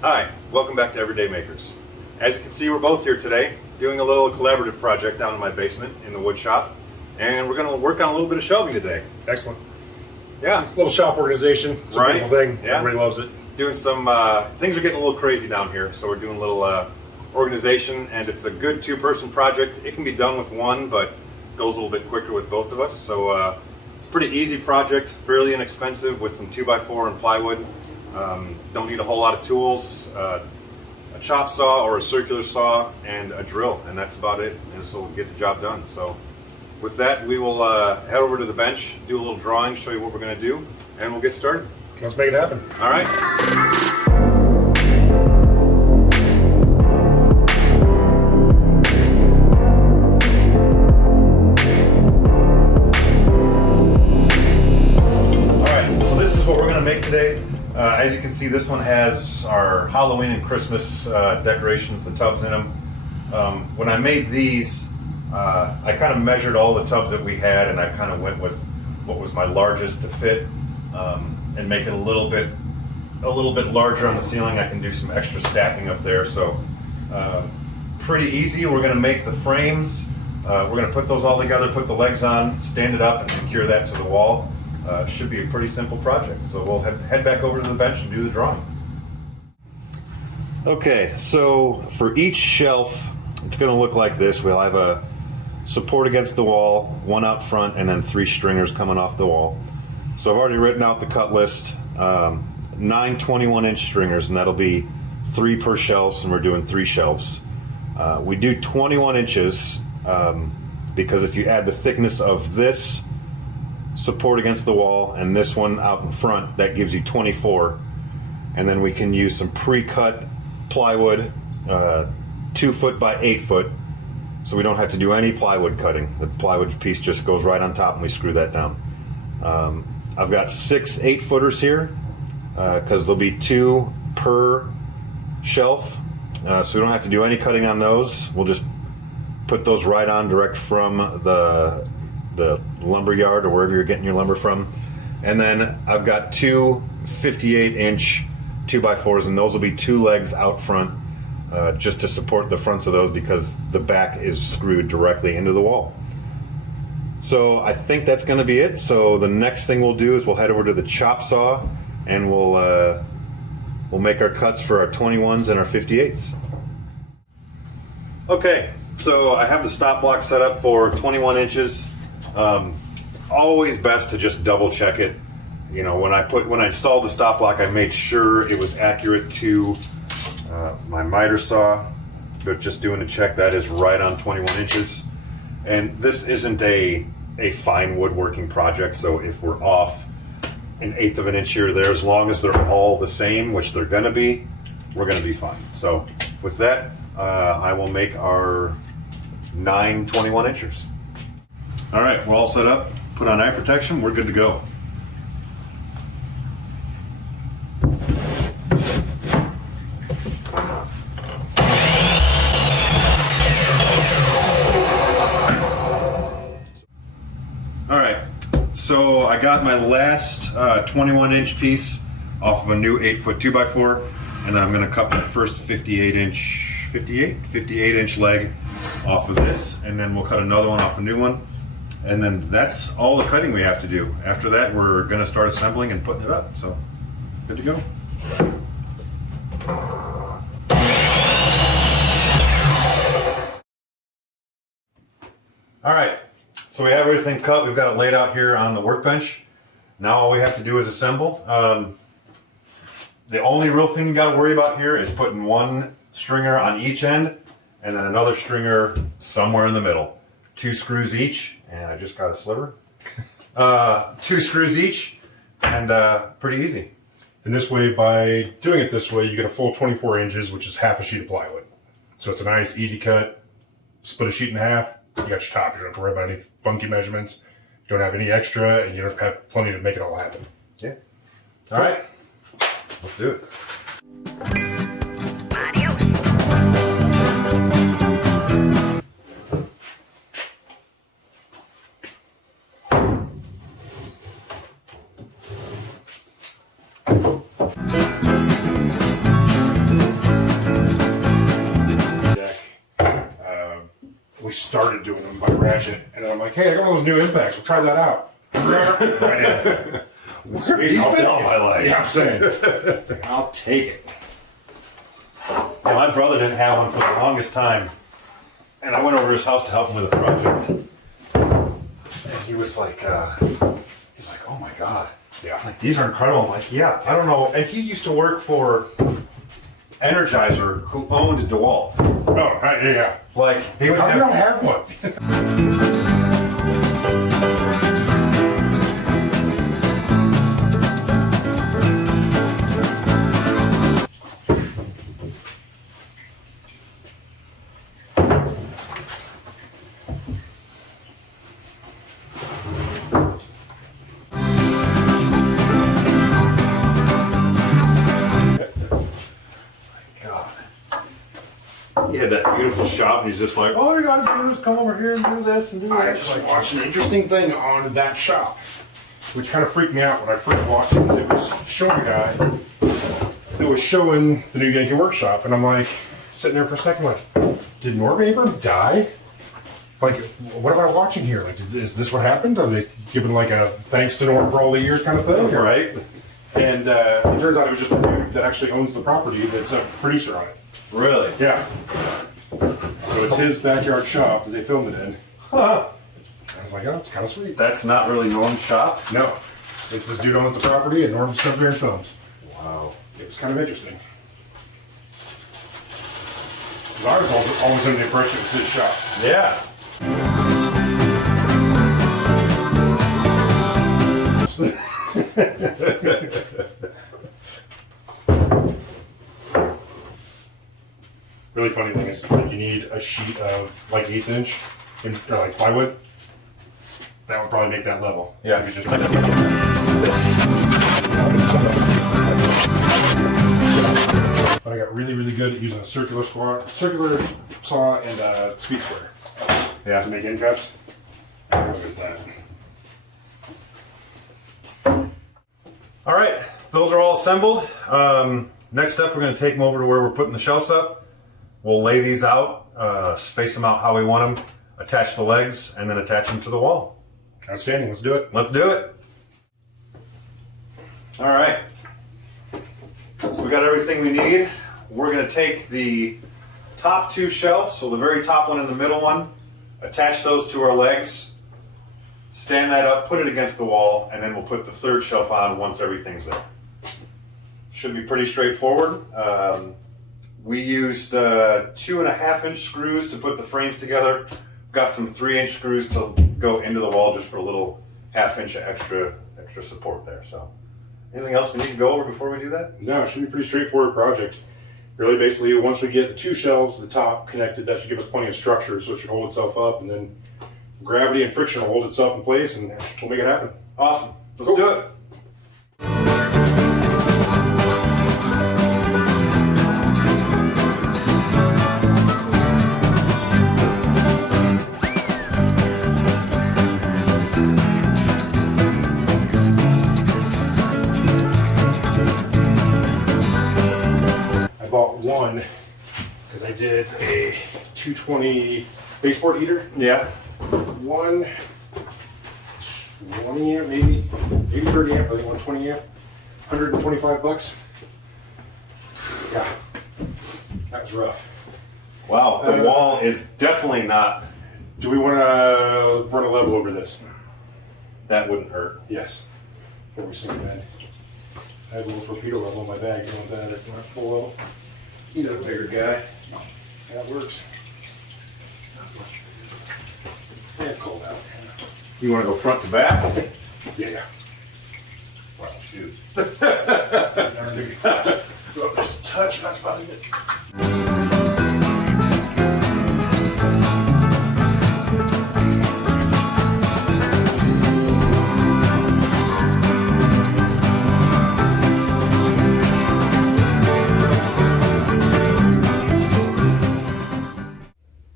Hi, welcome back to Everyday Makers. As you can see, we're both here today doing a little collaborative project down in my basement in the wood shop, and we're going to work on a little bit of shelving today. Excellent. Yeah. Little shop organization. It's a beautiful thing. Yeah. Everybody loves it. Doing some, things are getting a little crazy down here, so we're doing a little organization, and it's a good two-person project. It can be done with one, but goes a little bit quicker with both of us. So it's a pretty easy project, fairly inexpensive with some 2x4 and plywood. Don't need a whole lot of tools, a chop saw or a circular saw and a drill, and that's about it. And this will get the job done. So with that, we will head over to the bench, do a little drawing, show you what we're going to do, and we'll get started. Let's make it happen. All right. Today, as you can see, this one has our Halloween and Christmas decorations, the tubs in them. When I made these, I kind of measured all the tubs that we had, and I kind of went with what was my largest to fit, and make it a little bit larger on the ceiling. I can do some extra stacking up there, so pretty easy. We're going to make the frames. We're going to put those all together, put the legs on, stand it up, and secure that to the wall. Should be a pretty simple project. So we'll head back over to the bench and do the drawing. Okay, so for each shelf, it's going to look like this. We'll have a support against the wall, one out front, and then 3 stringers coming off the wall. So I've already written out the cut list, 9 21-inch stringers, and that'll be 3 per shelf, and we're doing 3 shelves. We do 21 inches because if you add the thickness of this support against the wall and this one out in front, that gives you 24. And then we can use some pre-cut plywood, 2 foot by 8 foot, so we don't have to do any plywood cutting. The plywood piece just goes right on top and we screw that down. I've got 6 8-footers here because there'll be 2 per shelf, so we don't have to do any cutting on those. We'll just put those right on direct from the lumber yard or wherever you're getting your lumber from. And then I've got 2 58-inch 2x4s, and those will be 2 legs out front just to support the fronts of those because the back is screwed directly into the wall. So I think that's going to be it. So the next thing we'll do is we'll head over to the chop saw and we'll make our cuts for our 21s and our 58s. Okay, so I have the stop block set up for 21 inches. Always best to just double check it. You know, when I installed the stop block, I made sure it was accurate to my miter saw, but just doing a check, that is right on 21 inches. And this isn't a fine woodworking project, so if we're off 1/8 of an inch here or there, as long as they're all the same, which they're gonna be, we're gonna be fine. So with that, I will make our 9 21 inchers. All right, we're all set up, put on eye protection, we're good to go. All right, so I got my last 21-inch piece off of a new 8-foot 2x4, and then I'm gonna cut my first 58-inch leg off of this, and then we'll cut another one off a new one. And then that's all the cutting we have to do. After that, we're going to start assembling and putting it up. So, good to go. All right, so we have everything cut. We've got it laid out here on the workbench. Now all we have to do is assemble. The only real thing you got to worry about here is putting 1 stringer on each end and then another stringer somewhere in the middle. 2 screws each, and I just got a sliver. 2 screws each, and pretty easy. And this way, by doing it this way, you get a full 24 inches, which is half a sheet of plywood. So it's a nice, easy cut. Split a sheet in half, you got your top. You don't have to worry about any funky measurements. You don't have any extra, and you don't have plenty to make it all happen. Yeah. All right, let's do it. started doing them by ratchet, and then I'm like, hey, I got all those new impacts. We'll try that out. Right in. Sweet, He's I'll been take all it. my life. Yeah, I'm saying. I'll take it. Yeah, my brother didn't have one for the longest time, and I went over to his house to help him with a project. And he was like, he's like, oh my god, Yeah. like these are incredible. I'm like, yeah, I don't know. And he used to work for Energizer, who owned DeWalt. Oh, yeah. Like they would How do you not have. have one? God. He had that beautiful shop, and he's just like, all you gotta do is come over here and do this and do I that. just watched an interesting thing on that shop, which kind of freaked me out when I first watched it, because it was showing a guy that was showing the new Yankee Workshop, and I'm like, sitting there for a second, like, did Norm Abram die? Like, what am I watching here? Like, is this what happened? Are they giving like a thanks to Norm for all the years kind of thing? Or- Right? And it turns out it was just a dude that actually owns the property that's a producer on it. Really? Yeah. So it's his backyard shop that they filmed it in. Huh. I was like, oh, it's kind of sweet. That's not really Norm's shop. No, it's this dude owns the property, and Norm just comes there and films. Wow. It was kind of interesting. 'Cause I was always under the impression it was his shop. Yeah. Really funny thing is, like, you need a sheet of like 1/8 inch, or like plywood. That would probably make that level. Yeah. You could just. But I got really, really good at using a circular saw, and a speed square Yeah. to make end cuts. Look at that. All right, those are all assembled. Next up, we're going to take them over to where we're putting the shelves up. We'll lay these out, space them out how we want them, attach the legs, and then attach them to the wall. Outstanding. Let's do it. Let's do it. All right. So we got everything we need. We're going to take the top two shelves, so the very top one and the middle one, attach those to our legs, stand that up, put it against the wall, and then we'll put the third shelf on once everything's there. Should be pretty straightforward. We used 2.5 inch screws to put the frames together. Got some 3-inch screws to go into the wall just for a little 1/2 inch of extra support there. So, anything else we need to go over before we do that? No, it should be a pretty straightforward project. Really, basically, once we get the two shelves at the top connected, that should give us plenty of structure, so it should hold itself up, and then gravity and friction will hold itself in place, and we'll make it happen. Awesome. Let's Cool. do it. I bought one because I did a 220 baseboard heater. Yeah. One 20 amp, maybe 30 amp, I think 120 amp, $125. Yeah, that was rough. Wow. The wall is definitely not. Do we want to run a level over this? That wouldn't hurt. Yes. Before we sink it in. I have a little torpedo level in my bag. You want that at full level? You're a bigger guy. That works. Yeah, it's cold out. You want to go front to back? Yeah, yeah. Well, shoot. Just a touch, that's about it.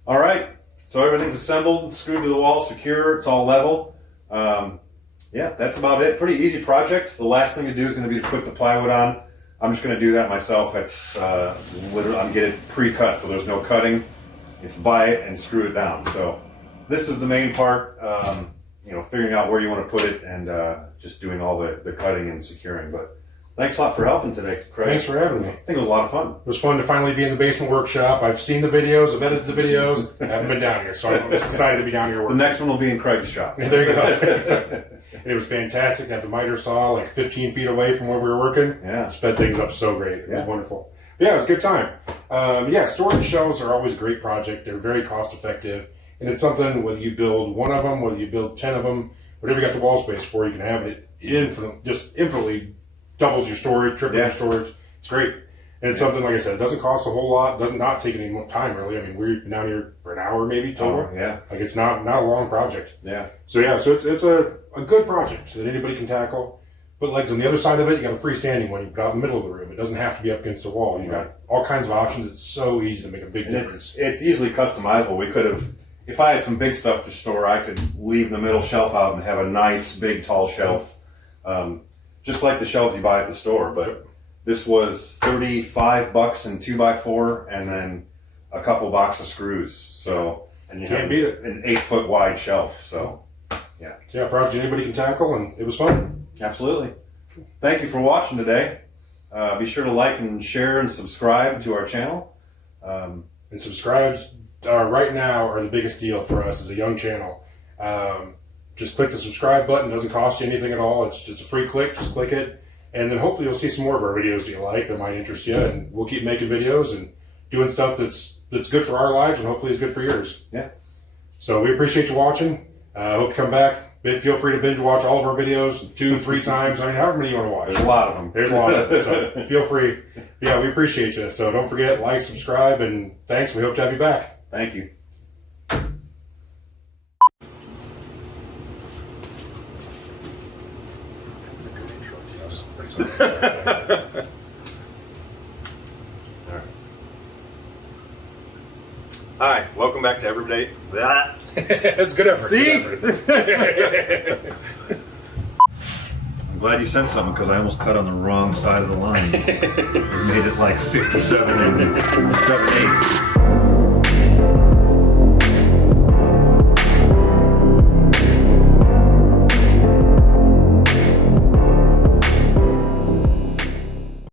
All right, so everything's assembled, screwed to the wall, secure, it's all level. Yeah, that's about it. Pretty easy project. The last thing to do is going to be to put the plywood on. I'm just going to do that myself. It's literally, I'm getting pre-cut, so there's no cutting. It's buy it and screw it down. So this is the main part, you know, figuring out where you want to put it and just doing all the cutting and securing. But thanks a lot for helping today, Craig. Thanks for having me. I think it was a lot of fun. It was fun to finally be in the basement workshop. I've seen the videos, I've edited the videos, I haven't been down here, so I'm just excited to be down here The working. next one will be in Craig's shop. There you go. And it was fantastic to have the miter saw like 15 feet away from where we were working. Yeah. Sped things up so great. It was Yeah. wonderful. But yeah, it was a good time. Yeah, storage shelves are always a great project. They're very cost effective. And it's something, whether you build one of them, whether you build 10 of them, whatever you got the wall space for, you can have it infinitely doubles your storage, triples your storage. It's great. And it's something, like I said, it doesn't cost a whole lot. It does not take any more time, really. I mean, we've been down here for an hour maybe total. Yeah. Like, it's not a long project. Yeah. So yeah, so it's a good project that anybody can tackle. Put legs on the other side of it. You got a freestanding one. You put out in the middle of the room. It doesn't have to be up against the wall. You got all kinds of options. It's so easy to make a big And difference. it's easily customizable. We could have, if I had some big stuff to store, I could leave the middle shelf out and have a nice, big, tall shelf, just like the shelves you buy at the store. But this was $35 and 2x4, and then a couple box of screws. So, and you Can't have beat it. an 8-foot wide shelf. So, yeah. So yeah, project anybody can tackle, and it was fun. Absolutely. Thank you for watching today. Be sure to like and share and subscribe to our channel. And subscribes right now are the biggest deal for us as a young channel. Just click the subscribe button. It doesn't cost you anything at all. It's a free click. Just click it. And then hopefully you'll see some more of our videos that you like that might interest you. And we'll keep making videos and doing stuff that's good for our lives and hopefully is good for yours. Yeah. So we appreciate you watching. Hope you come back. Feel free to binge watch all of our videos 2-3 times. I mean, however many you want to watch. There's a lot of them. There's a lot of them. So feel free. Yeah, we appreciate you. So don't forget, like, subscribe, and thanks. We hope to have you back. Thank you. Hi, welcome back to Everyday. That. It's good effort. See? Good effort. I'm glad you said something because I almost cut on the wrong side of the line. It made it like 57 and 7/8.